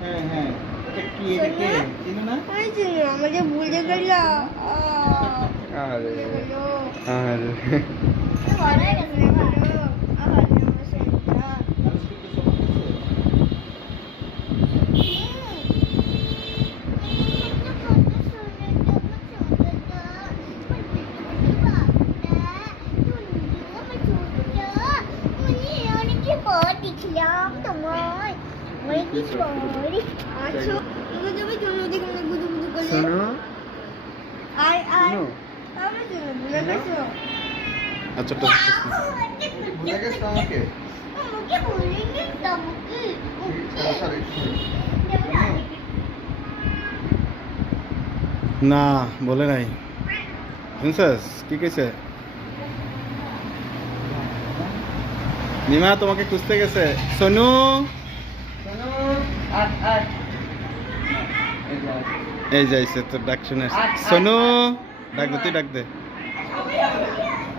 হ্যাঁ হ্যাঁ, এটা কি, এটা কে চিনো না? আমাকে ভুলে গেল। আরে আরে শোনো আচ্ছা তো ভুলে গেছো আমাকে? না বলে নাই। প্রিন্সেস কি কইছে? নিমা তোমাকে খুঁজতে গেছে। সোনু এই যাইছে তো ডাক শুনে। সোনু ডাক দে, তুই ডাক দে।